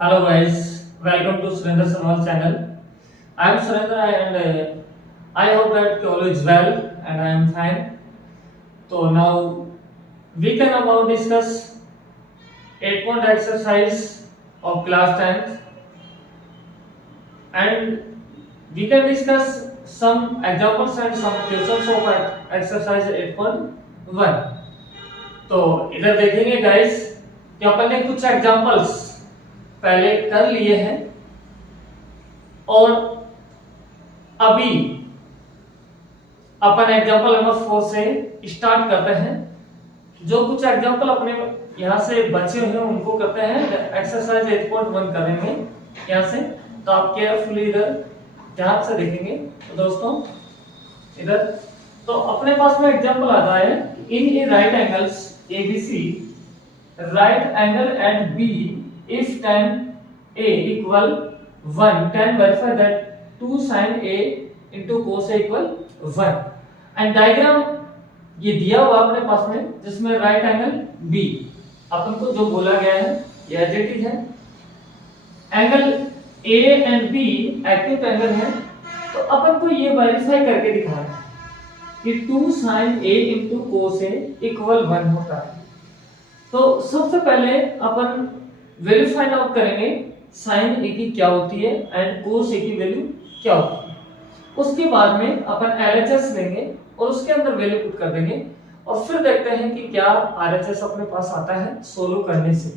Hello guys, welcome to Surendra Sanwal channel. I am Surendra and I hope that all is well and I am fine. So now we can about discuss 8-point exercise of class 10th and we can discuss some examples and some questions of exercise 8.1. तो इधर देखेंगे guys कि अपन ने कुछ examples पहले कर लिए हैं और अभी अपन एग्जांपल नंबर 4 से स्टार्ट करते हैं। जो कुछ एग्जांपल अपने यहां से बचे हुए हैं उनको करते हैं, एक्सरसाइज 8.1 करेंगे यहां से। तो आप केयरफुली इधर ध्यान से देखेंगे। तो दोस्तों इधर तो अपने पास में एग्जांपल आता है, in a right angles ABC right angle at B if tan A equal 1 tan verify that 2 sin A into cos A equal 1 and diagram ये दिया हुआ अपने पास में जिसमें राइट एंगल B अपन को जो बोला गया है ये एज इट इज है। Angle A and B acute angle है तो अपन को ये वेरीफाई करके दिखाना है कि 2 sin A into cos A equal 1 होता है। तो सबसे पहले अपन वैल्यू फाइंड आउट करेंगे sin A की क्या होती है एंड cos A की वैल्यू क्या होती है। उसके बाद में अपन LHS लेंगे और उसके अंदर वैल्यू पुट कर देंगे और फिर देखते हैं कि क्या RHS अपने पास आता है सोल्व करने से।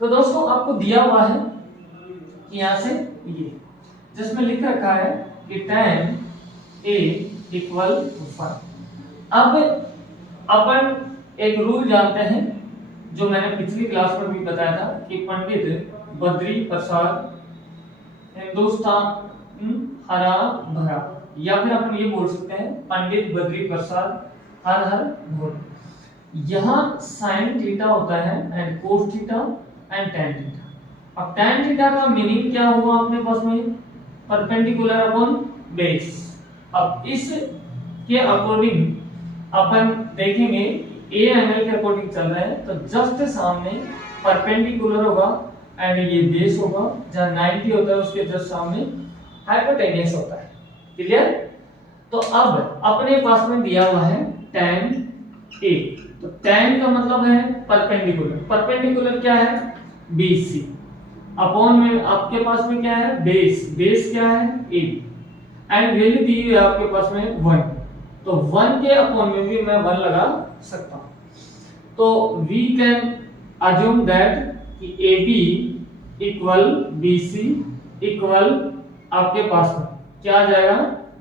तो दोस्तों आपको दिया हुआ है कि यहां से ये जिसमें लिख रखा है कि tan A इक्वल 1। अब अपन एक रूल जानते हैं जो मैंने पिछली क्लास में भी बताया था कि पंडित बद्री प्रसाद हिंदुस्तान हरा भरा, या फिर अपन ये बोल सकते हैं पंडित बद्री प्रसाद हर हर भोर। यहाँ साइन थीटा होता है and cos theta and tan theta. अब टैन थीटा का मीनिंग क्या हुआ अपने पास में, परपेंडिकुलर अपॉन बेस। अब इस के अकॉर्डिंग अपन देखेंगे ए एंगल के अकॉर्डिंग चल रहा है तो जस्ट सामने परपेंडिकुलर होगा एंड ये बेस होगा, जहां 90 होता है उसके जस्ट सामने हाइपोटेन्यूस होता है। क्लियर? तो अब अपने पास में दिया हुआ है tan A, तो tan का मतलब है परपेंडिकुलर। परपेंडिकुलर क्या है? BC अपॉन में आपके पास में क्या है? बेस। बेस क्या है? AB एंड वैल्यू दी है आपके पास में 1, तो 1 के अपॉन में भी मैं 1 लगा सकता हूं। तो वी कैन अज्यूम दैट कि AB इक्वल BC इक्वल आपके पास में क्या आ जाएगा?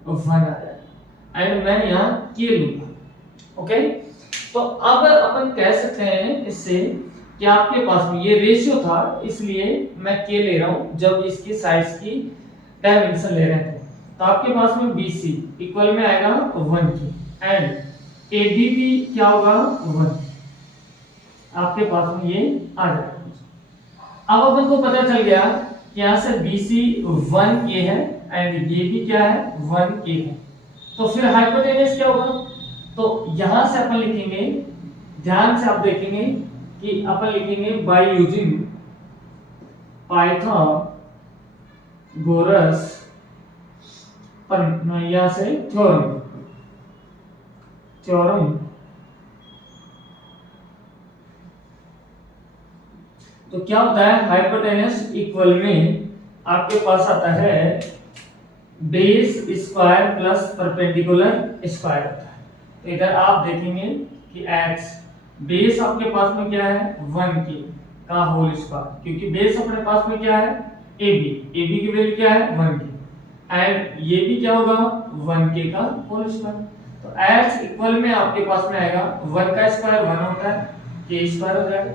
1 आ जाएगा एंड मैं यहां K लूंगा। ओके, तो अब अपन कह सकते हैं इससे कि आपके पास में ये रेशियो था इसलिए मैं K ले रहा हूं जब इसकी साइड्स की डायमेंशन ले रहे थे। तो आपके पास में BC इक्वल में आएगा 1 की एंड AB भी क्या होगा? 1। आपके पास में ये आ जाएगा। अब अपन को पता चल गया कि यहां से BC 1K है एंड ये भी क्या है? 1K है। तो फिर हाइपोटेन्यूस क्या होगा? तो यहां से अपन लिखेंगे, ध्यान से आप देखेंगे कि अपन लिखेंगे बाय यूजिंग पाइथागोरस पर यहाँ से थ्योरम तो क्या होता है? हाइपोटेन्यूस इक्वल में आपके पास आता है base square plus perpendicular square होता है। तो इधर आप देखेंगे कि x बेस आपके पास में क्या है? 1K का होल स्क्वायर, क्योंकि बेस अपने पास में क्या है? AB की वैल्यू क्या है? 1K एंड ये भी क्या होगा? 1K का होल स्क्वायर। तो h इक्वल में आपके पास में आएगा 1 का स्क्वायर 1 होता है, k स्क्वायर हो जाएगा।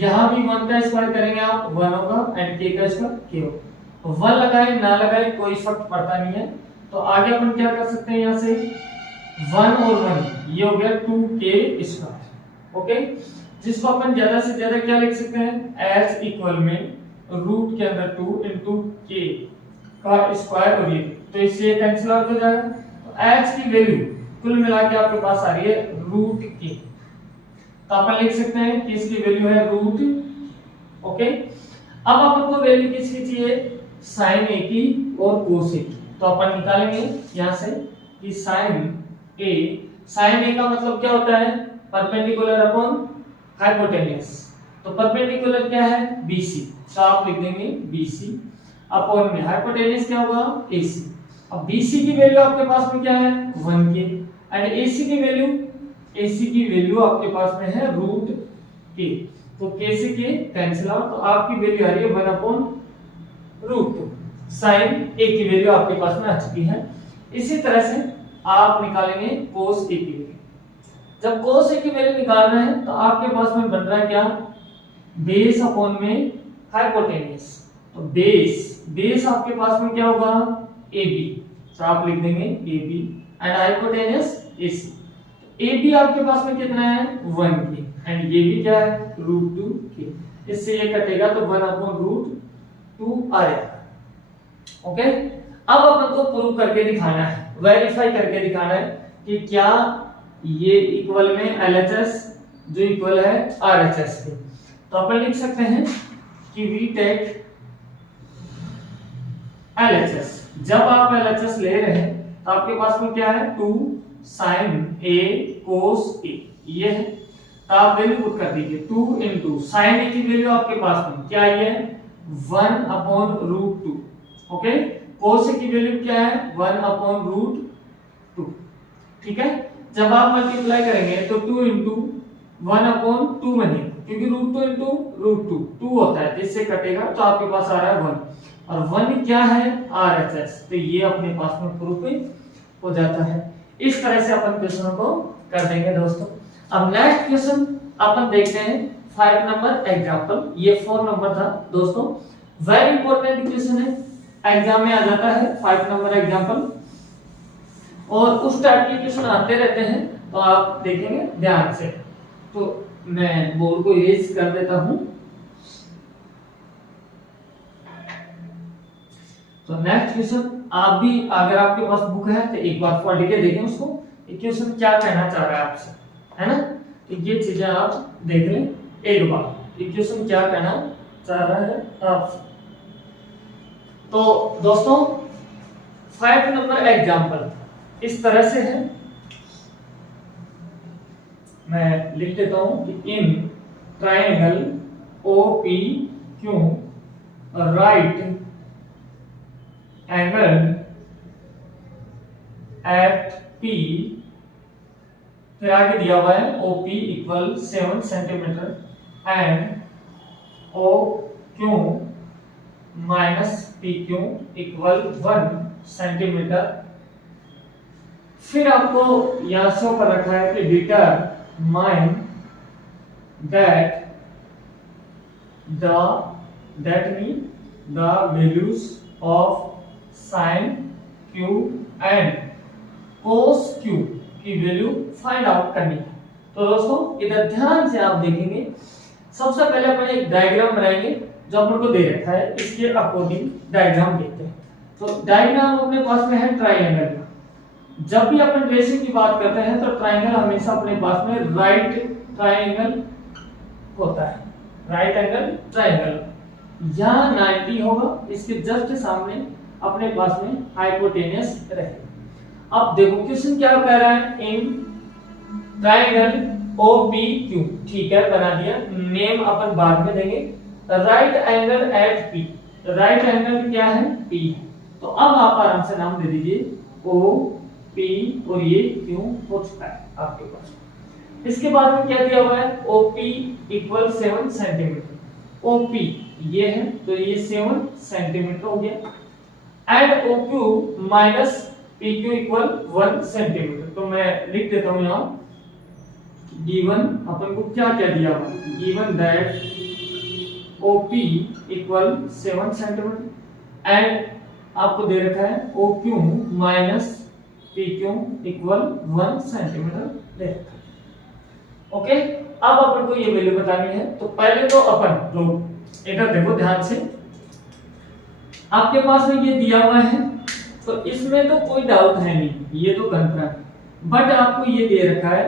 यहां भी 1 का स्क्वायर करेंगे आप 1 होगा एंड k का स्क्वायर k होगा। तो 1 लगाए ना लगाए कोई फर्क पड़ता नहीं है। तो आगे अपन क्या कर सकते हैं, यहां से 1 और 1 ये हो गया 2k स्क्वायर। ओके, जिसको अपन ज्यादा से ज्यादा क्या लिख सकते हैं? h इक्वल में रूट के अंदर 2 into k का स्क्वायर और ये, तो इससे कैंसिल आउट हो जाएगा। तो h की वैल्यू कुल मिला के आपके पास आ रही है रूट k। तो अपन लिख सकते हैं कि इसकी वैल्यू है रूट। ओके, अब अपन को वैल्यू किसकी चाहिए, साइन ए की और कोस ए की। तो अपन निकालेंगे यहां से कि साइन ए का मतलब क्या होता है, परपेंडिकुलर अपॉन हाइपोटेन्यूज। तो परपेंडिकुलर क्या है, BC, तो आप लिख देंगे BC अपॉन में हाइपोटेन्यूज क्या होगा, AC। अब BC की वैल्यू आपके पास में क्या है, 1 के, एंड AC की वैल्यू आपके पास में है रूट के। तो k से k कैंसिल आउट, तो आपकी वैल्यू आ रही है 1 अपॉन रूट 2। साइन a की वैल्यू आपके पास में आ चुकी है। इसी तरह से आप निकालेंगे cos a की वैल्यू। जब cos a की वैल्यू निकाल रहे हैं तो आपके पास में बन रहा है क्या, बेस अपॉन में हाइपोटेन्यूज। तो बेस आपके पास में क्या होगा, AB, तो आप लिख देंगे AB and hypotenuse AC। AB आपके पास में कितना है, 1 के, एंड ये भी क्या है, रूट 2 के। इससे ये कटेगा तो 1 अपॉन रूट 2 आ जाएगा। ओके, अब अपन को प्रूव करके दिखाना है, वेरीफाई करके दिखाना है कि क्या ये इक्वल में LHS जो इक्वल है RHS के। तो अपन लिख सकते हैं कि V टेक LHS। जब आप LHS ले रहे हैं तो आपके पास में क्या है, 2 sin A cos A, ये है। तो आप वैल्यू पुट कर दीजिए, 2 into sin A की वैल्यू आपके पास में क्या आई है, 1 upon root 2। Okay, cos A की वैल्यू क्या है, 1 अपॉन रूट 2। ठीक है, जब आप मल्टीप्लाई करेंगे तो 2 into 1 अपॉन 2 बनेगा, क्योंकि रूट 2 into रूट 2 होता है, जिससे कटेगा तो आपके पास आ रहा है 1, और 1 क्या है, RHS। तो ये अपने पास में प्रूफ हो जाता है। इस तरह से अपन क्वेश्चन को कर देंगे दोस्तों। अब नेक्स्ट क्वेश्चन अपन देखते हैं 5 नंबर एग्जांपल। ये 4 नंबर था दोस्तों, वेरी इंपॉर्टेंट क्वेश्चन है, एग्जाम में आ जाता है 5 नंबर एग्जांपल, और उस टाइप के क्वेश्चन आते रहते हैं, तो आप देखेंगे ध्यान से। तो मैं बोर्ड को इरेज कर देता हूं। तो नेक्स्ट क्वेश्चन आप भी, अगर आपके पास बुक है तो एक बार पढ़ के देखें उसको, ये क्वेश्चन क्या कहना चाह रहा है आपसे, है ना। तो ये चीजें आप देख लें एक बार, ये क्वेश्चन क्या कहना चाह रहा है आपसे। तो दोस्तों 5 नंबर एग्जांपल इस तरह से है, मैं लिख देता हूं कि in triangle OPQ right angle at P, फिर आगे दिया हुआ है OP equal 7 centimetre and OQ minus PQ equal 1 centimetre. फिर आपको यहां शो कर रखा है कि determine that mean the values of sin Q and cos Q की वैल्यू फाइंड आउट करनी है। तो दोस्तों इधर ध्यान से आप देखेंगे, सबसे पहले अपन एक डायग्राम बनाएंगे जो अपन को दे रखा है, इसके अकॉर्डिंग डायग्राम देखते हैं। तो डायग्राम अपने पास में है ट्रायंगल का। जब भी अपन रेशियो की बात करते हैं तो ट्रायंगल हमेशा अपने पास में राइट ट्रायंगल होता है, राइट एंगल ट्रायंगल। यहाँ 90 होगा, इसके जस्ट सामने अपने पास में हाइपोटेन्यूस रहेगा। अब देखो क्वेश्चन क्या कह रहा है, इन ट्रायंगल OPQ, ठीक है बना दिया, नेम अपन बाद में देंगे। Right angle at P, right angle क्या है, P। तो अब आप आराम से नाम दे दीजिए OP, और ये Q हो चुका है आपके पास। इसके बाद में क्या दिया हुआ है, OP इक्वल 7 सेंटीमीटर। OP ये है तो ये 7 सेंटीमीटर हो गया, and OQ minus PQ equal 1 centimetre. तो मैं लिख देता हूं यहां, गिवन अपन को क्या क्या दिया हुआ है, given that OP equal 7 centimetre and आपको दे रखा है OQ minus PQ equal 1 centimetre दे रखा है। ओके, अब अपन को ये वैल्यू बतानी है। तो पहले तो अपन लोग इधर देखो ध्यान से, आपके पास में ये दिया हुआ है तो इसमें तो कोई डाउट है नहीं, ये तो कंफर्म। बट आपको ये दे रखा है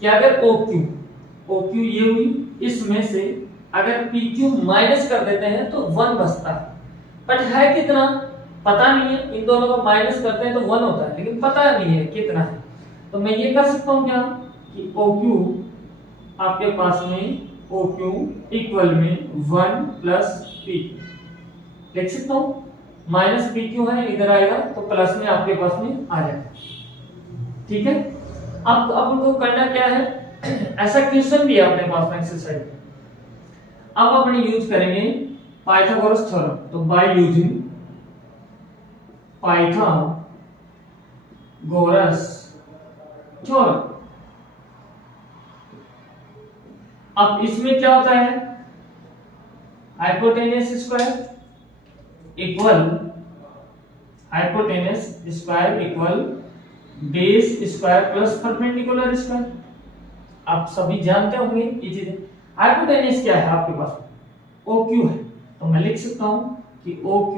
कि अगर OQ ये हुई, इसमें से अगर पी क्यू माइनस कर देते हैं तो 1 बचता है, बट है कितना पता नहीं है, इन दोनों को माइनस करते हैं तो 1 होता है, लेकिन पता नहीं है कितना है। तो मैं ये कर सकता हूँ क्या कि OQ आपके पास में OQ इक्वल में 1 प्लस पी लिख सकता हूँ, माइनस पी क्यू है इधर आएगा तो प्लस में आपके पास में आ जाएगा। ठीक है, अब उनको करना क्या है, ऐसा क्वेश्चन भी है अपने पास में एक्सरसाइज में। अब अपने यूज करेंगे पाइथागोरस थ्योरम। तो बाय यूजिंग पाइथागोरस थ्योरम, अब इसमें क्या होता है, hypotenuse square equal hypotenuse square equal base square plus perpendicular square. आप सभी जानते होंगे ये चीजें। हाइपोटेनस क्या है आपके पास, OQ है, तो मैं लिख सकता हूं कि OQ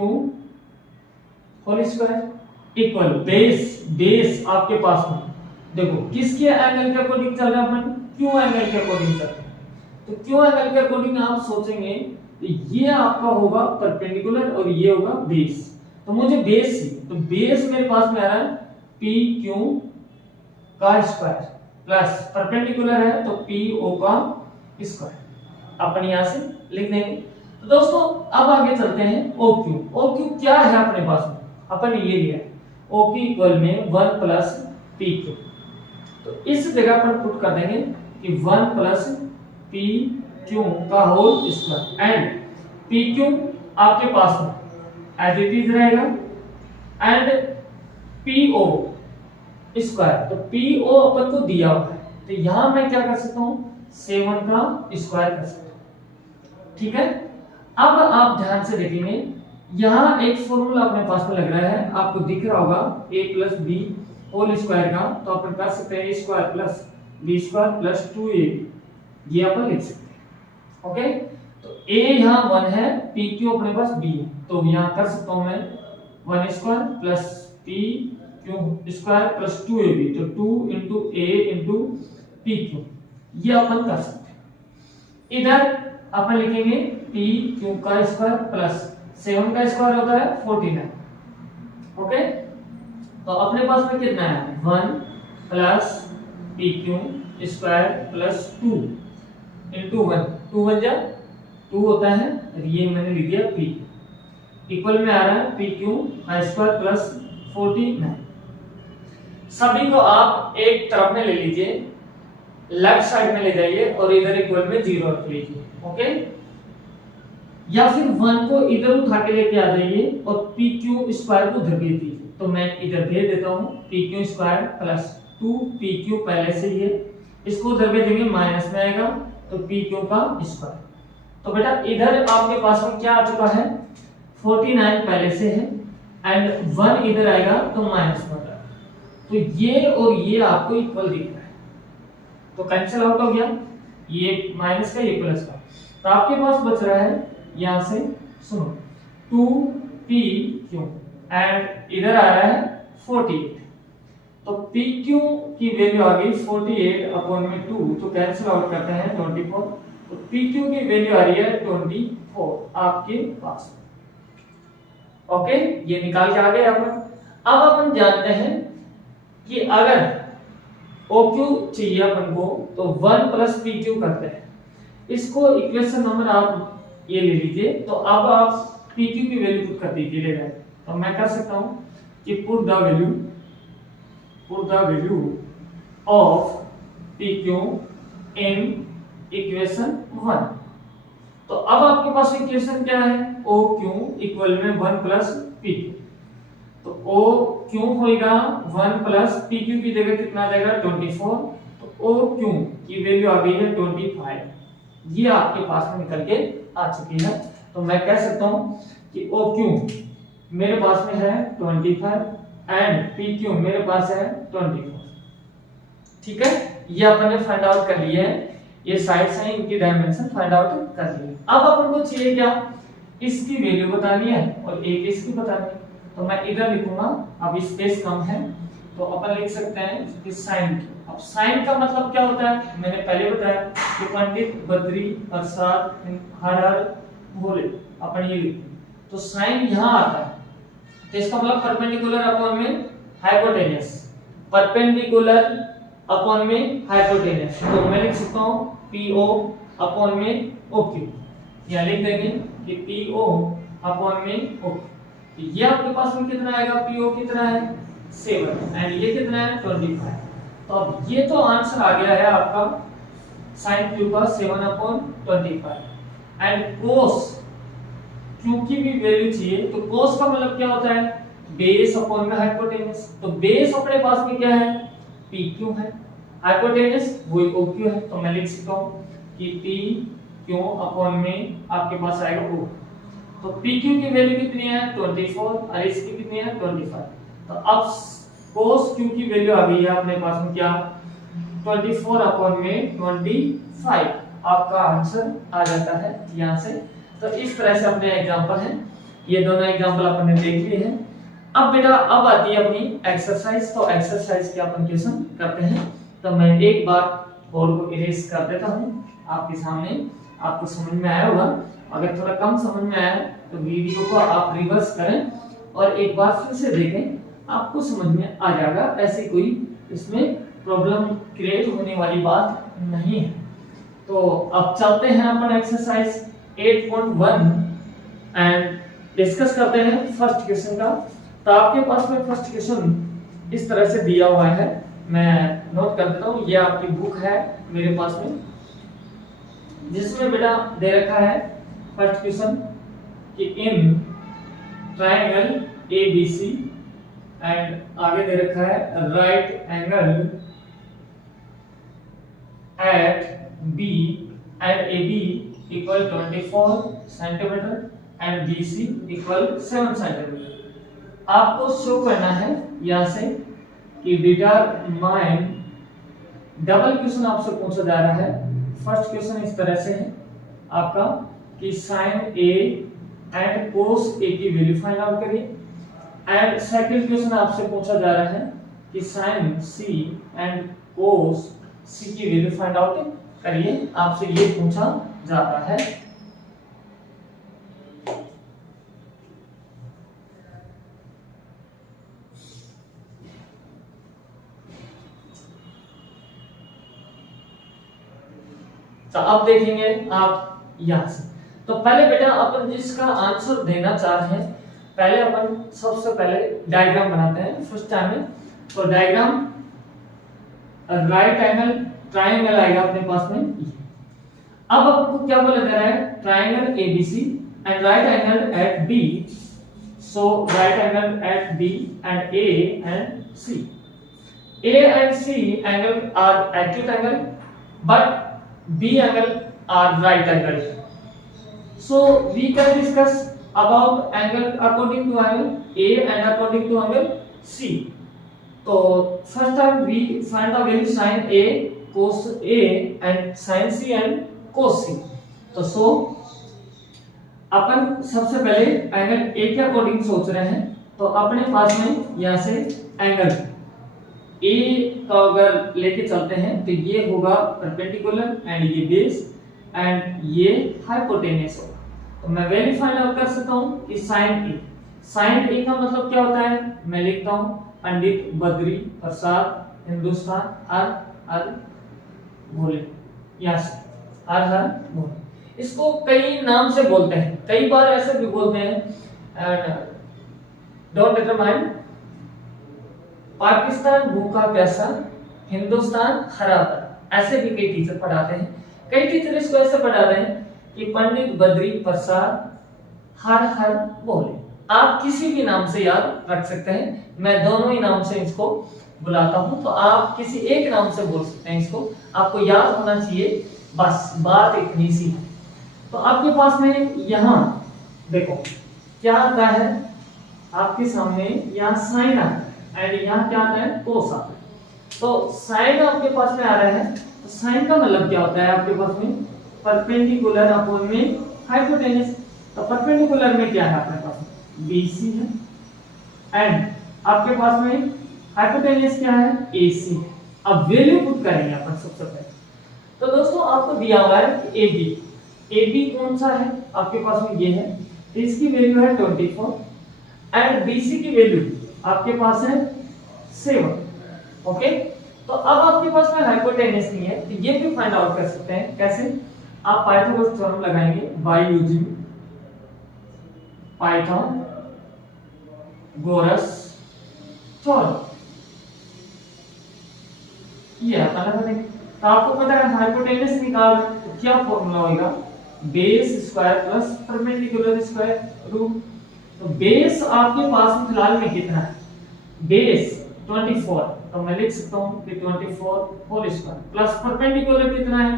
whole square equal base आपके पास में देखो किसके एंगल के अकॉर्डिंग चल रहा है, अपन Q एंगल के अकॉर्डिंग चल रहा है। तो Q एंगल के अकॉर्डिंग आप सोचेंगे तो ये आपका होगा परपेंडिकुलर और ये होगा बेस। तो मुझे बेस, तो बेस मेरे पास में आ रहा है PQ का स्क्वायर प्लस परपेंडिकुलर है तो PO का स्क्वायर, अपन यहां से लिख देंगे। तो दोस्तों अब आगे चलते हैं OQ क्या है अपने पास में, अपन ये लिया है OQ इक्वल में 1 प्लस PQ। तो इस जगह पर पुट कर देंगे कि 1 प्लस PQ का होल स्क्वायर एंड PQ आपके पास में एज इट इज रहेगा एंड PO स्क्वायर। तो PO अपन को दिया हुआ है, तो यहां मैं क्या कर सकता हूं 7 का स्क्वायर कर सकता हूं। ठीक है, अब आप ध्यान से देखेंगे यहां एक फॉर्मूला अपने पास में लग रहा है, आपको दिख रहा होगा a plus B whole square का। तो अपन कर सकते हैं a square plus b square plus 2a, ये अपन लिख सकते हैं। ओके, तो a यहां 1 है, pq अपने पास b है, तो यहां कर सकता हूं मैं 1 square plus pq square plus 2ab, तो 2 into a into pq, ये अपन कर सकते हैं। इधर अपन लिखेंगे pq का स्क्वायर प्लस 7 का स्क्वायर होता है 49। ओके, तो अपने पास में कितना है 1 plus pq square plus 2 into 1, 2 1 जा 2 होता है, ये मैंने लिख दिया p इक्वल में आ रहा है pq का स्क्वायर प्लस 49। सभी को आप एक तरफ में ले लीजिए, लेफ्ट साइड में ले जाइए और इधर इक्वल में 0 रख लीजिए। ओके, या फिर 1 को इधर उठा के लेके आ जाइए और pq स्क्वायर को इधर भेज दीजिए। तो मैं इधर भेज देता हूं pq स्क्वायर प्लस 2pq पहले से ही है, इसको उधर भेजेंगे माइनस में आएगा तो pq का स्क्वायर। तो बेटा इधर आपके पास में क्या आ चुका है 49 पहले से है एंड 1 इधर आएगा तो माइनस में आएगा, तो ये और ये आपको इक्वल दिख रहा है, तो कैंसिल आउट हो गया, ये माइनस का ये प्लस का। तो आपके पास बच रहा है यहां से सुनो 2pq एंड इधर आ रहा है 48। तो pq की वैल्यू आ गई 48 अपॉन में 2, तो कैंसिल आउट करते हैं 24। तो pq की वैल्यू आ रही है 24 आपके पास। ओके, ये निकाल के आ गए अपन। अब अपन जानते हैं कि अगर OQ चाहिए अपन को तो 1 प्लस PQ करते हैं, इसको इक्वेशन नंबर आप ये ले लीजिए। तो अब आप PQ की वैल्यू पुट कर दीजिए। तो मैं कर सकता हूं कि put the value of PQ in equation 1। तो अब आपके पास इक्वेशन क्या है OQ इक्वल में 1 प्लस PQ। तो OQ होगा 1 प्लस PQ की जगह कितना आ जाएगा 24। तो OQ की वैल्यू आ गई है 25, ये आपके पास में निकल के आ चुकी है। तो मैं कह सकता हूं कि OQ मेरे पास में है 25 एंड PQ मेरे पास है 24। ठीक है, ये अपन ने फाइंड आउट कर लिया है, ये साइड्स हैं इनकी डायमेंशन फाइंड आउट कर लिए। अब अपन को चाहिए क्या, इसकी वैल्यू बतानी है और एक इसकी बतानी है। तो मैं इधर लिखूंगा, अब स्पेस कम है तो अपन लिख सकते हैं कि साइन क्यू। अब साइन का मतलब क्या होता है, मैंने पहले बताया कि पंडित बद्री प्रसाद हर हर भोले, अपन ये लिखते हैं। तो साइन यहाँ आता है, तो इसका मतलब परपेंडिकुलर अपॉन में हाइपोटेन्यूस, परपेंडिकुलर अपॉन में हाइपोटेन्यूस। तो मैं लिख सकता हूँ PO अपॉन में OQ, या लिख देंगे कि PO अपॉन में OQ। तो ये आपके पास में कितना आएगा, PO कितना है 7 एंड ये कितना है 25। तो अब ये तो आंसर आ गया है आपका sin Q का 7/25 एंड cos Q की भी वैल्यू चाहिए। तो cos का मतलब क्या होता है, बेस अपॉन में हाइपोटेन्यूस। तो बेस अपने पास में क्या है, PQ है, हाइपोटेन्यूस वही OQ है। तो मैं लिख सकता हूँ कि PQ अपॉन में आपके पास आएगा O। तो PQ की वैल्यू कितनी है 24 और इसकी कितनी है 25। तो अब cos Q की वैल्यू आ गई है अपने पास में क्या 24 अपॉन में 25। आपका आंसर आ जाता है यहाँ से। तो इस तरह से अपने एग्जांपल हैं, ये दोनों एग्जांपल अपन ने देख लिए हैं। अब बेटा अब आती है अपनी एक्सरसाइज। तो एक्सरसाइज के अपन क्वेश्चन करते हैं। तो मैं एक बार बोर्ड को इरेज कर देता हूँ आपके सामने, आपको समझ में आया होगा। अगर थोड़ा कम समझ में आया तो वीडियो को आप रिवर्स करें और एक बार फिर से देखें, आपको समझ में आ जाएगा। ऐसी कोई इसमें प्रॉब्लम क्रिएट होने वाली बात नहीं है। तो अब चलते हैं अपन एक्सरसाइज 8.1 एंड डिस्कस करते हैं फर्स्ट क्वेश्चन का। तो आपके पास में फर्स्ट क्वेश्चन इस तरह से दिया हुआ है, मैं नोट कर देता हूँ। ये आपकी बुक है मेरे पास में, जिसमें बेटा दे रखा है फर्स्ट क्वेश्चन कि इन ट्रायंगल ABC एंड आगे दे रखा है right angle at B and AB equal 24 centimetre and BC equal 7 centimetre. आपको शो करना है यहाँ से कि डिटरमाइन, डबल क्वेश्चन आपसे पूछा जा रहा है। फर्स्ट क्वेश्चन इस तरह से है आपका कि sin A and cos A की वैल्यू फाइंड आउट करिए। एंड सेकंड क्वेश्चन आपसे पूछा जा रहा है कि sin C and cos C की वैल्यू फाइंड आउट करिए, आपसे ये पूछा जाता है। तो अब देखेंगे आप यहां से। तो पहले बेटा अपन जिसका आंसर देना चाह रहे हैं, पहले अपन सबसे पहले डायग्राम बनाते हैं फर्स्ट टाइम में। तो डायग्राम राइट एंगल ट्रायंगल आएगा अपने पास में। अब आपको क्या बोला जा रहा है, triangle ABC and right angle at B। So right angle at B and A and C। A and C angle are acute angle, but B angle are right angle. So we can discuss about angle according to angle A and according to angle C. So first time we find the value sin A, cos A and sin C and cos C. तो so अपन सबसे पहले angle A के according सोच रहे हैं। तो अपने पास में यहाँ से एंगल A का अगर लेके चलते हैं तो ये होगा परपेंडिकुलर एंड ये बेस एंड ये हाइपोटेन्यूस होगा। तो मैं वैल्यू फाइंड आउट कर सकता हूँ कि sin A का मतलब क्या होता है, मैं लिखता हूँ पंडित बद्री प्रसाद हिंदुस्तान हर हर भोले, यहाँ से हर हर भोले। इसको कई नाम से बोलते हैं, कई बार ऐसे भी बोलते हैं एंड डोंट डिटरमाइन, पाकिस्तान भूखा प्यासा हिंदुस्तान हरा भरा, ऐसे भी कई टीचर पढ़ाते हैं। कई टीचर इसको ऐसे पढ़ा रहे हैं कि पंडित बद्री प्रसाद हर हर भोले। आप किसी भी नाम से याद रख सकते हैं, मैं दोनों ही नाम से इसको बुलाता हूं, तो आप किसी एक नाम से बोल सकते हैं इसको, आपको याद होना चाहिए, बस बात इतनी सी है। तो आपके पास में यहाँ देखो क्या आता है आपके सामने, यहाँ साइन आता है एंड यहाँ क्या आता है कोस आता है। तो साइन आपके पास में आ रहा है, तो साइन का मतलब क्या होता है आपके पास में, परपेंडिकुलर अपॉन में हाइपोटेन्यूस। तो परपेंडिकुलर में क्या है अपने पास में BC है एंड आपके पास में हाइपोटेनस क्या है, AC। अब वैल्यू पुट करेंगे अपन सबसे पहले। तो दोस्तों आपको दिया हुआ है कि AB कौन सा है, आपके पास में ये है, तो इसकी वैल्यू है 24 एंड BC की वैल्यू आपके पास है 7। ओके, तो अब आपके पास में हाइपोटेनस नहीं है, तो ये भी फाइंड आउट कर सकते हैं। कैसे? आप पाइथागोरस थ्योरम लगाएंगे बाय यूजिंग पाइथागोरस थ्योरम। ये आता है, तो आपको पता है हाइपोटेनस निकाल तो क्या फॉर्मूला होगा, base square plus perpendicular square root. तो बेस आपके पास में फिलहाल में कितना है, बेस 24, तो मैं लिख सकता हूं कि 24 होल स्क्वायर प्लस परपेंडिकुलर कितना है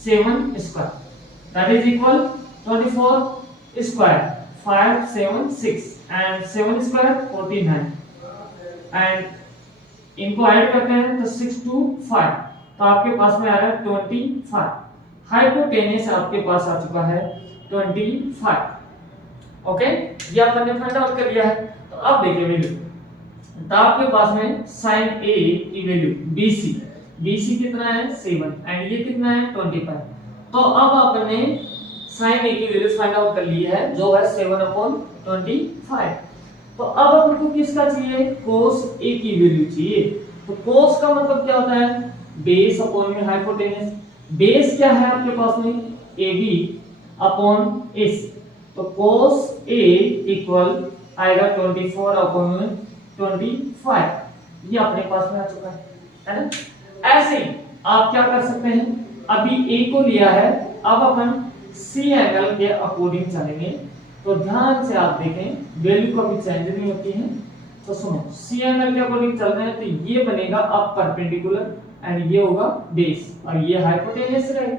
7 square, that is equal 24 square 5 7 6 and 7 square 49 and इनको ऐड करते हैं तो 6 2 5, तो आपके पास में आ रहा है 25। हाइपोटेनस आपके पास आ चुका है 25। ओके, ये आपने फाइंड आउट कर लिया है। तो अब देखिए वैल्यू, तो आपके पास में sin A की वैल्यू BC कितना है 7 एंड ये कितना है 25। तो अब आपने sin A की वैल्यू फाइंड आउट कर ली है जो है 7/25। तो अब अपन को किसका चाहिए, cos A की वैल्यू चाहिए। तो cos का मतलब क्या होता है, बेस अपॉन में हाइपोटेनस। बेस क्या है आपके पास में AB अपॉन AC, तो cos A इक्वल आएगा 24 अपॉन में 25। ये अपने पास में आ चुका है ना। ऐसे ही आप क्या कर सकते हैं, अभी A को लिया है, अब अपन C एंगल के अकॉर्डिंग चलेंगे। तो ध्यान से आप देखें वैल्यू कभी चेंज नहीं होती है। तो सुनो, C एंगल के अकॉर्डिंग चल रहे हैं तो ये बनेगा अब परपेंडिकुलर एंड ये होगा बेस और ये हाइपोटेनस रहेगा।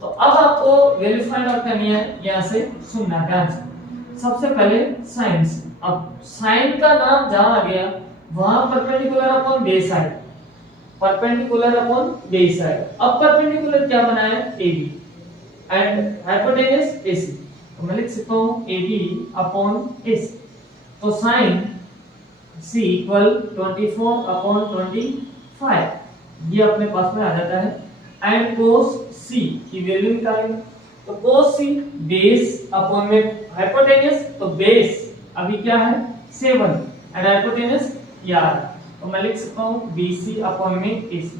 तो अब आपको वैल्यू फाइंड आउट करनी है, यहां से सुनना ध्यान से। सबसे पहले साइन से, अब साइन का नाम जहां आ गया वहां परपेंडिकुलर अपॉन बेस आएगा, परपेंडिकुलर अपॉन बेस आएगा। अब परपेंडिकुलर क्या बना है AB एंड हाइपोटेनस AC, तो मैं लिख सकता हूं AB अपॉन AC। तो साइन C इक्वल 24 अपॉन 25, ये अपने पास में आ जाता है एंड cos C की वैल्यू निकालेंगे। तो cos C बेस अपॉन में हाइपोटेनस, तो बेस अभी क्या है 7 एंड हाइपोटेनस यार, तो मैं लिख सकता हूं BC अपॉन में AC।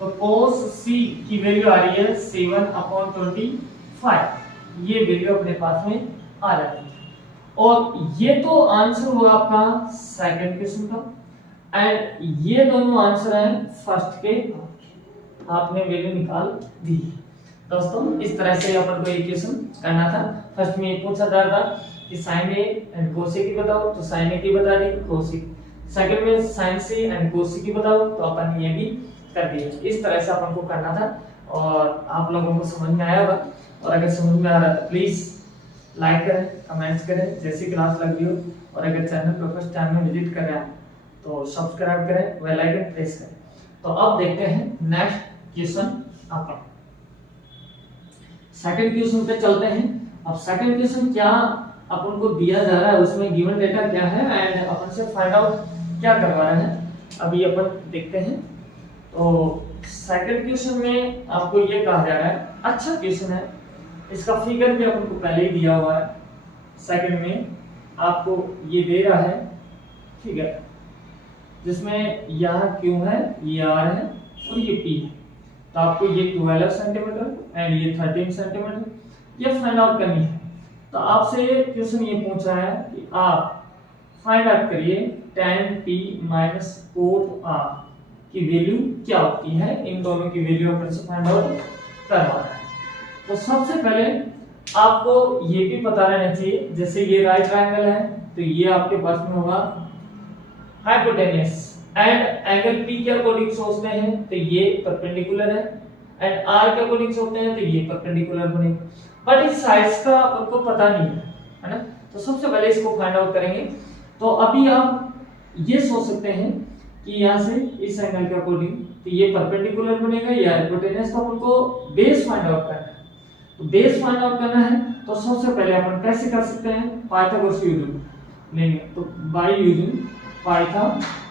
तो cos C की वैल्यू आ रही है 7 अपॉन 25, ये वैल्यू अपने पास में आ जाती है। और ये तो आंसर हुआ आपका सेकंड क्वेश्चन का एंड ये दोनों आंसर हैं फर्स्ट के, आपने वैल्यू निकाल दी। दोस्तों इस तरह से अपन को एक क्वेश्चन करना था। फर्स्ट में ये पूछा जा रहा था कि sin A and cos A की बताओ, तो sin A की बता दी, cos A। सेकंड में sin C and cos C की बताओ, तो अपन ये भी कर दिया। इस तरह से अपन को करना था और आप लोगों को समझ में आया होगा। और अगर समझ में आ रहा है तो प्लीज लाइक करें, कमेंट्स करें जैसी क्लास लग रही हो, और अगर चैनल पर फर्स्ट टाइम में विजिट कर रहे हैं तो सब्सक्राइब करें, बेल आइकन प्रेस करें। तो अब देखते हैं नेक्स्ट क्वेश्चन अपन। सेकंड क्वेश्चन पे चलते हैं। अब सेकंड क्वेश्चन क्या अपन को दिया जा रहा है, उसमें गिवन डेटा क्या है एंड अपन से फाइंड आउट क्या करवा रहे हैं, अभी अपन देखते हैं। तो सेकंड क्वेश्चन में आपको ये कहा जा रहा है, अच्छा क्वेश्चन है, इसका फिगर भी अपन को पहले ही दिया हुआ है। सेकंड में आपको ये दे रहा है फिगर जिसमें यहाँ Q है, ये R है और ये P है। तो आपको ये 12 सेंटीमीटर एंड ये 13 सेंटीमीटर ये फाइंड आउट करनी है। तो आपसे क्वेश्चन ये पूछ रहा है कि आप फाइंड आउट करिए tan P minus cot R की वैल्यू क्या होती है। इन दोनों की वैल्यू अपन से फाइंड आउट करवाना है। तो सबसे पहले आपको ये भी पता रहना चाहिए, जैसे ये राइट ट्रायंगल है तो ये आपके पास में होगा हाइपोटेनस एंड एंगल P के अकॉर्डिंग सोचते हैं तो ये परपेंडिकुलर है एंड R के अकॉर्डिंग सोचते हैं तो ये परपेंडिकुलर बनेगा। बट इस साइड्स का आपको पता नहीं है ना, तो सबसे पहले इसको फाइंड आउट करेंगे। तो अभी आप ये सोच सकते हैं कि यहाँ से इस एंगल के अकॉर्डिंग तो ये परपेंडिकुलर बनेगा या हाइपोटेनस, तो अपन को बेस फाइंड आउट करना है। तो बेस फाइंड आउट करना है तो सबसे पहले अपन कैसे कर सकते हैं, पाइथागोरस यूजिंग लेंगे। तो bye using Pythagoras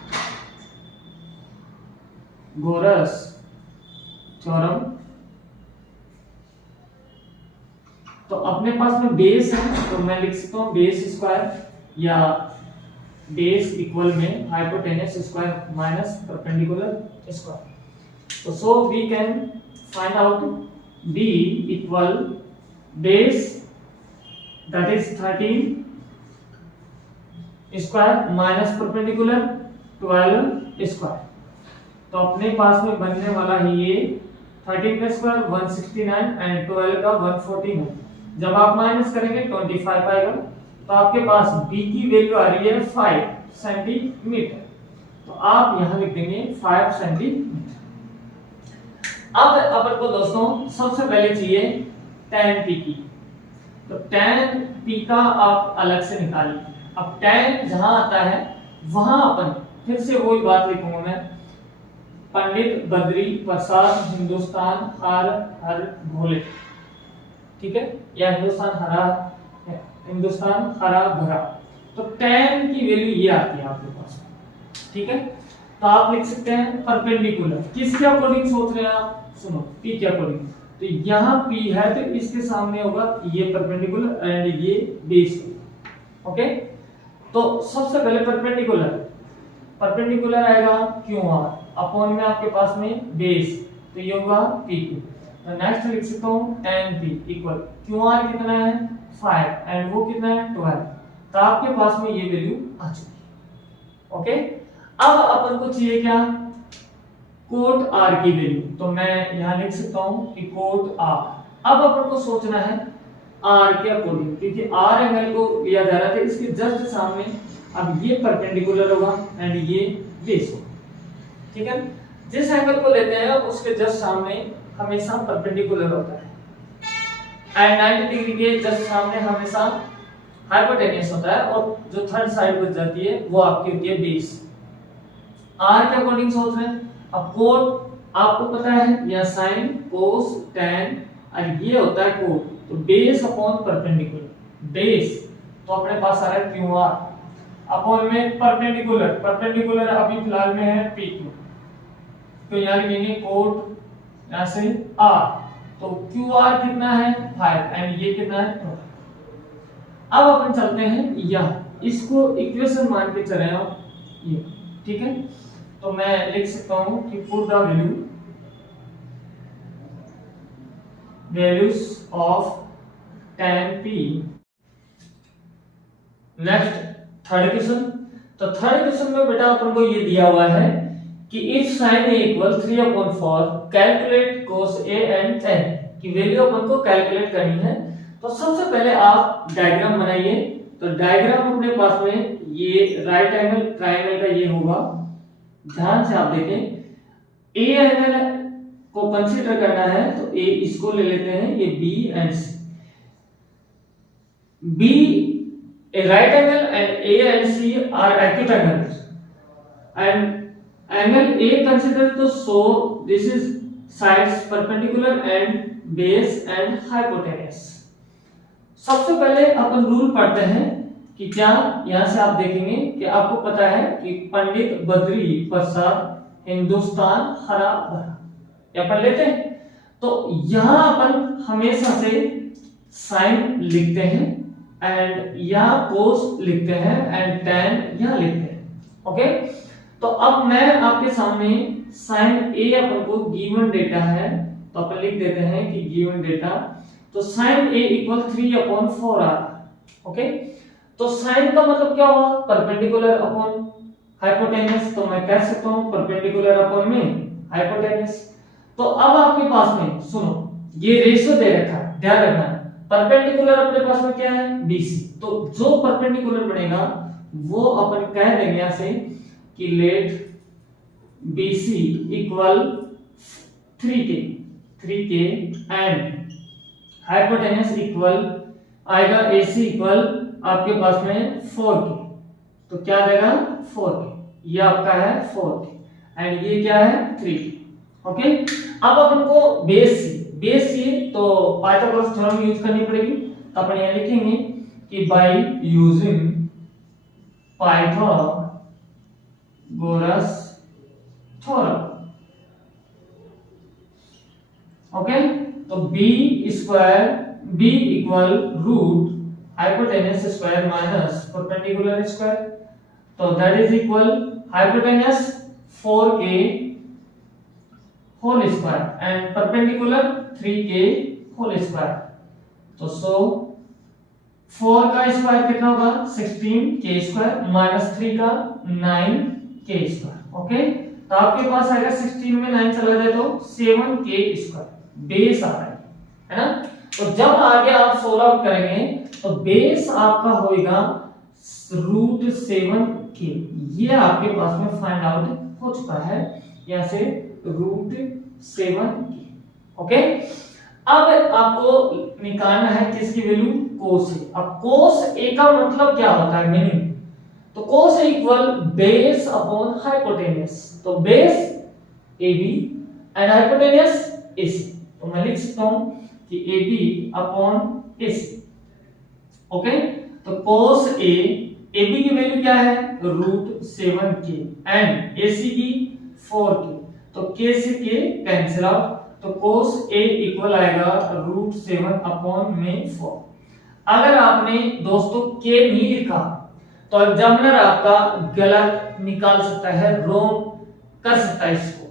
Pythagoras theorem. तो अपने पास में बेस है तो मैं लिख सकता हूँ बेस स्क्वायर या बेस इक्वल में hypotenuse square minus perpendicular square. तो so we can find out b equal base that is 13 square minus perpendicular 12 square. तो अपने पास में बनने वाला है ये 13 का स्क्वायर 169 एंड 12 का 149। जब आप माइनस करेंगे 25 आएगा। तो आपके पास b की वैल्यू आ रही है 5 सेंटीमीटर। तो आप यहां लिख देंगे 5 सेंटीमीटर। अब अपन को दोस्तों सबसे पहले चाहिए tan p की। तो tan p का आप अलग से निकालिए। अब tan जहां आता है वहां अपन फिर से वही बात लिखूंगा मैं, पंडित बद्री प्रसाद हिंदुस्तान हर भोले, ठीक है, या हिंदुस्तान हरा भरा। तो tan की वैल्यू ये आती है आपके पास, ठीक है। तो आप लिख सकते हैं परपेंडिकुलर, किसके अकॉर्डिंग सोच रहे हैं आप, सुनो p के अकॉर्डिंग। तो यहाँ p है तो इसके सामने होगा ये परपेंडिकुलर एंड ये बेस, ओके। तो सबसे पहले परपेंडिकुलर आएगा QR अपॉन में आपके पास में बेस, तो ये होगा PQ। तो नेक्स्ट लिख सकता हूँ tan p इक्वल QR कितना है 5 एंड वो कितना है 12। तो आपके पास में ये वैल्यू आ चुकी है, ओके। अब अपन को चाहिए क्या, कोट R की वैल्यू। तो मैं यहाँ लिख सकता हूँ कि कोट R। अब अपन को सोचना है R के अकॉर्डिंग, क्योंकि R एंगल को लिया जा रहा था इसके जस्ट सामने। अब ये परपेंडिकुलर होगा एंड ये बेस होगा, ठीक है। जिस एंगल को लेते हैं उसके जस्ट सामने हमेशा परपेंडिकुलर होता है एंड 90 डिग्री के जस्ट सामने हमेशा हाइपोटेन्यूस होता है, और जो थर्ड साइड बच जाती है वो आपकी होती है बेस। R के अकॉर्डिंग सोच रहे हैं। अब कोट आपको पता है या साइन कोस tan, और ये होता है कोट। तो बेस अपॉन परपेंडिकुलर, बेस तो अपने पास आ रहा है QR अपॉन में परपेंडिकुलर अभी फिलहाल में है PQ। तो यहाँ लिखेंगे कोट यहाँ से R। तो QR कितना है 5 एंड ये कितना है 12। अब अपन चलते हैं यहाँ, इसको इक्वेशन मान के चले आओ ये, ठीक है। तो मैं लिख सकता हूं कि put the values of tan p। Next third question. तो थर्ड क्वेश्चन में बेटा अपन को ये दिया हुआ है कि if sin a equal 3/4 calculate cos a and tan की वैल्यू अपन को कैलकुलेट करनी है। तो सबसे पहले आप डायग्राम बनाइए। तो डायग्राम अपने पास में ये राइट एंगल ट्रायंगल का ये होगा, ध्यान से आप देखें। ए एंगल को कंसीडर करना है तो ए इसको ले लेते हैं, ये b and c. B a right angle and a and c are acute angles and angle a consider तो so this is sides perpendicular and base and hypotenuse. सबसे पहले अपन रूल पढ़ते हैं कि क्या, यहां से आप देखेंगे कि आपको पता है कि पंडित बद्री प्रसाद हिंदुस्तान हरा भरा, या पढ़ लेते हैं। तो यहां अपन हमेशा से साइन लिखते हैं एंड यहां कोस लिखते हैं एंड tan यहां लिखते हैं, ओके। तो अब मैं आपके सामने साइन ए अपन को गिवन डेटा है तो अपन लिख देते हैं कि गिवन डेटा। तो साइन a इक्वल 3/4 आ रहा है, ओके। तो साइन का मतलब क्या हुआ, परपेंडिकुलर अपॉन हाइपोटेन्यूस। तो मैं कह सकता हूं परपेंडिकुलर अपॉन में हाइपोटेन्यूस। तो अब आपके पास में सुनो ये रेशियो दे रखा है, ध्यान रखना। परपेंडिकुलर अपने पास में क्या है BC। तो जो परपेंडिकुलर बनेगा वो अपन कह देंगे यहां से कि let BC equal 3K and hypotenuse equal आएगा AC इक्वल आपके पास में 4K। तो क्या देगा 4K, ये आपका है 4K एंड ये क्या है 3K, ओके। अब अपन को बेस सी तो पाइथागोरस थ्योरम यूज करनी पड़ेगी। तो अपन यहां लिखेंगे कि by using Pythagoras theorem okay, तो b equal root hypotenuse square minus perpendicular square, तो that is equal hypotenuse 4k whole square and perpendicular 3k whole square. तो सो 4 का स्क्वायर कितना होगा 16k स्क्वायर माइनस 3 का 9k स्क्वायर। ओके, तो आपके पास आएगा 16 में 9 चला जाए तो 7k स्क्वायर बेस आ रहा है ना। तो जब आगे आप सोल्व आउट करेंगे तो बेस आपका होगा रूट 7k, ये आपके पास में फाइंड आउट हो चुका है, यहाँ से रूट 7k। ओके, अब आपको निकालना है किसकी वैल्यू कोस ए। अब कोस ए का मतलब क्या होता है मीनिंग, तो cos a equal base upon hypotenuse, तो base a b and hypotenuse a c, तो मैं लिख सकता हूं कि a b upon a c. Okay, तो कोस ए बी की वैल्यू क्या है रूट 7k एंड ए सी की 4k, तो k से k कैंसिल आउट, तो cos a इक्वल आएगा रूट 7 अपॉन में 4। अगर आपने दोस्तों k नहीं लिखा तो एग्जामिनर आपका गलत निकाल सकता है, रॉन्ग कर सकता है इसको।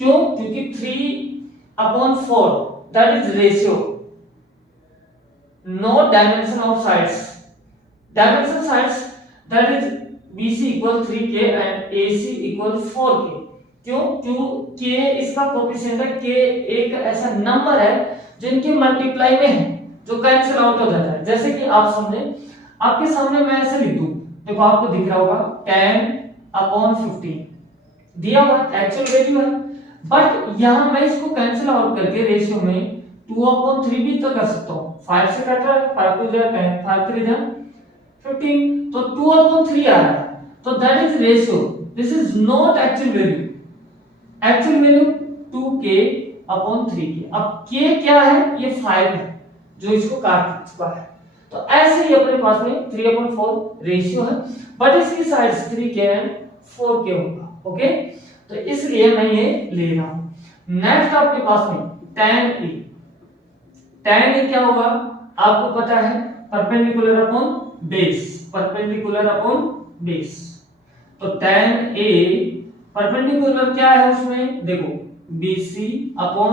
क्यों? क्योंकि 3 upon 4 that is ratio, no dimension of sides, dimension sides that is BC equal 3k and AC equal 4k। क्यों? के इसका कोफिशिएंट है, के एक ऐसा नंबर है जो इनके मल्टीप्लाई में है, जो कैंसिल आउट हो जाता है। जैसे कि आप समझे, आपके सामने मैं ऐसे लिख दूं, देखो आपको दिख रहा होगा 10 अपॉन 15 दिया हुआ एक्चुअल वैल्यू है, बट यहां मैं इसको कैंसिल आउट करके रेशियो में 2 अपॉन 3 भी तो कर सकता हूं। 5 से कट रहा है, 5 2 जा 10, 5 3 जा 15, तो 2 अपॉन 3 आ रहा है, तो that is ratio, this is not actual value. Actual value 2k upon 3k। अब k क्या है, ये 5 है जो इसको काट चुका है, तो ऐसे ही अपने पास में 3 अपॉन 4 रेशियो है, बट इसकी साइड्स 3k एंड 4k होगा। ओके, तो इसलिए मैं ये ले रहा हूं। नेक्स्ट आपके पास में tan a, tan a क्या होगा आपको पता है, perpendicular upon base, perpendicular upon base, तो tan a परपेंडिकुलर क्या है उसमें देखो BC अपॉन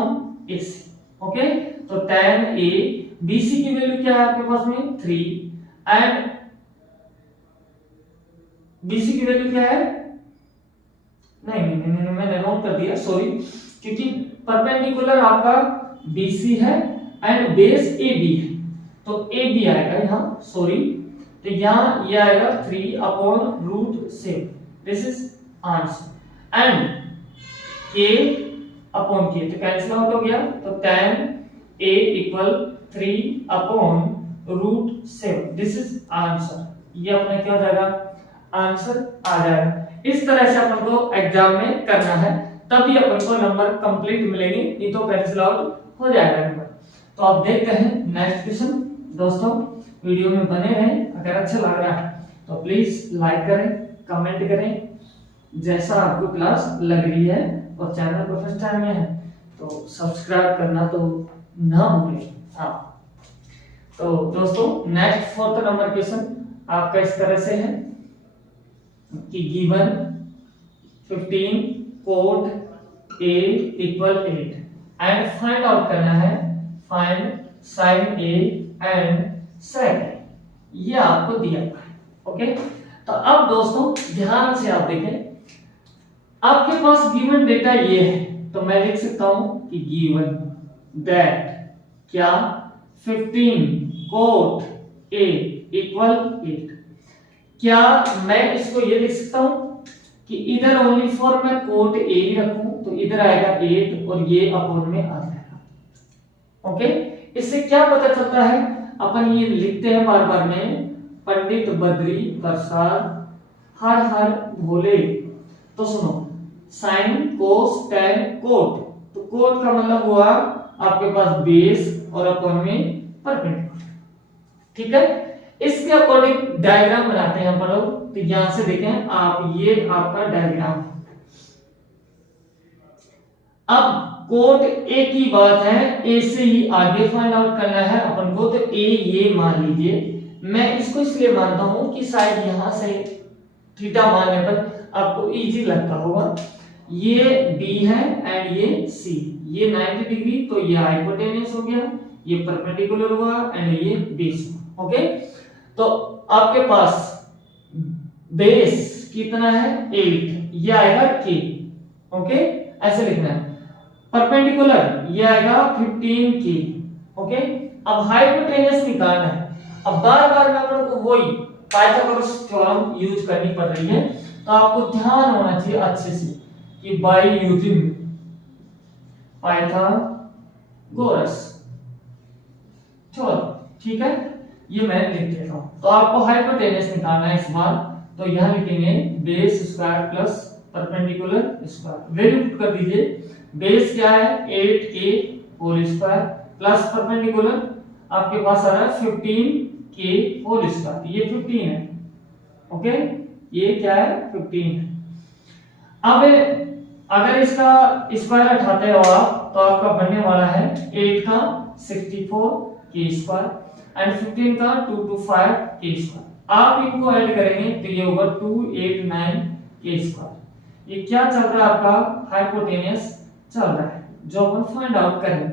AC। ओके, तो tan A BC की वैल्यू क्या है आपके पास में 3 एंड BC की वैल्यू क्या है, नहीं मैंने नोट कर दिया, सॉरी, क्योंकि परपेंडिकुलर आपका BC है एंड बेस AB है, तो AB आएगा यहां, सॉरी, तो यहां ये आएगा 3 upon root 7, this is answer. And k upon k तो कैंसिल आउट हो गया, तो tan a equal 3 upon root 7, this is answer. ये अपना क्या हो जाएगा, आंसर आ जाएगा। इस तरह से अपन को एग्जाम में करना है, तभी अपन को नंबर कंप्लीट मिलेंगे, नहीं तो कैंसिल आउट हो जाएगा नंबर। तो आप देखते हैं नेक्स्ट क्वेश्चन। दोस्तों वीडियो में बने रहें, अगर अच्छा लग रहा है तो प्लीज लाइक करें, कमेंट करें जैसा आपको क्लास लग रही है, और चैनल पर फर्स्ट टाइम में है तो सब्सक्राइब करना तो ना भूलें। हाँ, तो दोस्तों नेक्स्ट 4th नंबर क्वेश्चन आपका इस तरह से है कि given 15 cot A equal 8 and find out करना है, find sin A and sec A, ये आपको दिया हुआ है। ओके, तो अब दोस्तों ध्यान से आप देखें, आपके पास गिवन डेटा ये है, तो मैं लिख सकता हूं कि गिवन दैट क्या 15 कोट A इक्वल 8, क्या मैं इसको ये लिख सकता हूं कि इधर ओनली फॉर मैं कोट A ही रखूं, तो इधर आएगा 8 और ये अपॉन में आ जाएगा। ओके, इससे क्या पता चलता है, अपन ये लिखते हैं बार बार में, पंडित बद्री प्रसाद हर हर भोले। तो सुनो, साइन कोस टैन कोट, तो कोट का मतलब हुआ आपके पास बेस और अपॉन में परपेंडिकुलर। ठीक है, इसके अकॉर्डिंग डायग्राम बनाते हैं अपन लोग। तो यहां से देखें आप, ये आपका डायग्राम। अब कोट ए की बात है, ए से ही आगे फाइंड आउट करना है अपन को, तो ए ये मान लीजिए, मैं इसको इसलिए मानता हूं कि शायद यहां से थीटा मानने पर आपको इजी लगता होगा। ये बी है एंड ये सी, ये 90 डिग्री, तो ये हाइपोटेन्यूस हो गया, ये परपेंडिकुलर हुआ एंड ये बेस हुआ। ओके, तो आपके पास बेस कितना है 8, ये आएगा के। ओके, ऐसे लिखना है। परपेंडिकुलर ये आएगा 15 के। ओके, अब हाइपोटेन्यूस निकालना है। अब बार बार मैं अपन को वही पाइथागोरस थ्योरम यूज करनी पड़ रही है, तो आपको ध्यान होना चाहिए अच्छे से कि बाय यूजिंग पाइथागोरस थ्योरम, ठीक है, ये मैं लिख देता हूं। तो आपको हाइपोटेन्यूस निकालना है इस बार, तो यहां लिखेंगे base square plus perpendicular square. Value put कर दीजिए। बेस क्या है 8k whole square plus perpendicular आपके पास आ रहा है 15k होल स्क्वायर, ये 15 है। ओके, ये क्या है 15 है। अब अगर इसका स्क्वायर उठाते हो आप, तो आपका बनने वाला है 8 का 64k स्क्वायर एंड 15 का 225k स्क्वायर। आप इनको ऐड करेंगे तो ये होगा 289k स्क्वायर। ये क्या चल रहा है आपका हाइपोटेन्यूस चल रहा है, जो अपन फाइंड आउट करेंगे।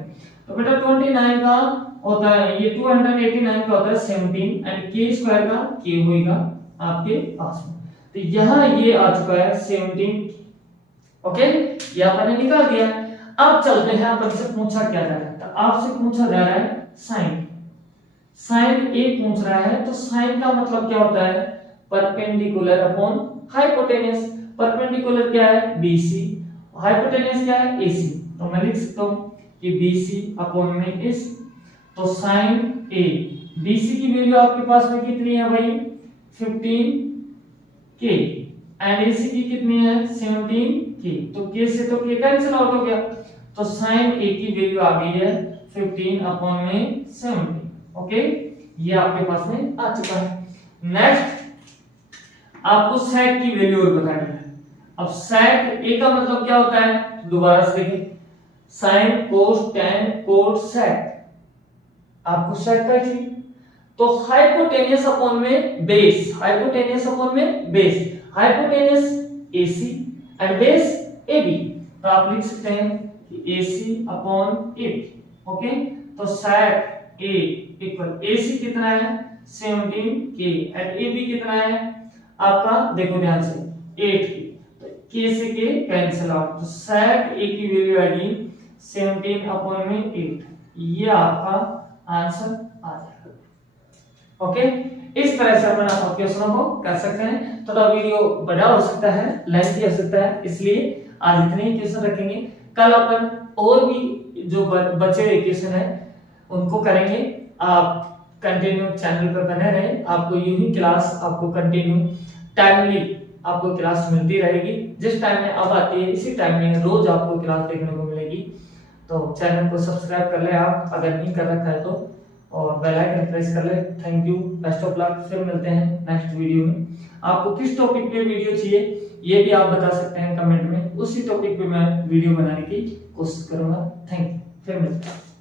तो बेटा 29 का होता है, ये 289 का होता है 17 एंड k स्क्वायर का k होएगा आपके पास में। तो यहां ये आ चुका है 17। ओके, ये आपने निकाल दिया। अब चलते हैं, अपन से पूछा क्या जा रहा है, तो आपसे पूछा जा रहा है साइन। साइन ए पूछ रहा है, तो साइन का मतलब क्या होता है परपेंडिकुलर अपॉन हाइपोटेन्यूस। परपेंडिकुलर क्या है BC, हाइपोटेन्यूस क्या है AC। तो मैं लिख सकता हूं कि BC अपॉन में AC। तो साइन A, BC की वैल्यू आपके पास में कितनी है भाई 15k एंड AC की कितनी है 17k। तो k से तो k कैंसिल आउट हो गया, तो साइन A की वैल्यू आ गई है 15 अपॉन में 17। ओके, ये आपके पास में आ चुका है। नेक्स्ट आपको सेक की वैल्यू और बतानी है। अब सेक ए का मतलब क्या होता है, तो दोबारा से देखिए, sine cos tan cot sec, आपको सेक का चाहिए, तो हाइपोटेन्यूस अपॉन में बेस, हाइपोटेन्यूस अपॉन में base, hypotenuse AC and base AB। तो आप लिख सकते हैं कि AC अपॉन AB। ओके, तो सेक A इक्वल AC कितना है 17k एंड AB कितना है आपका, देखो ध्यान से 8k, तो k से k कैंसिल आउट, तो सेक A की वैल्यू आएगी 17 अपॉन में 8। ये आपका आंसर आ जाएगा। ओके, इस तरह से अपन आप क्वेश्चनों को कर सकते हैं। थोड़ा वीडियो बड़ा हो सकता है, लेंथी हो सकता है, इसलिए आज इतने ही क्वेश्चन रखेंगे। कल अपन और भी जो बचे हुए क्वेश्चन है उनको करेंगे। आप कंटिन्यू चैनल पर बने रहें, आपको यूं ही क्लास आपको कंटिन्यू टाइमली आपको क्लास मिलती रहेगी। जिस टाइम में अब आती है इसी टाइम में रोज आपको क्लास देखने को मिलेगी। तो चैनल को सब्सक्राइब कर ले आप अगर नहीं कर रखा है तो, और बेल आइकन प्रेस कर ले। Thank you, best of luck. फिर मिलते हैं नेक्स्ट वीडियो में। आपको किस टॉपिक पे वीडियो चाहिए ये भी आप बता सकते हैं कमेंट में, उसी टॉपिक पे मैं वीडियो बनाने की कोशिश करूंगा। थैंक यू, फिर मिलते हैं।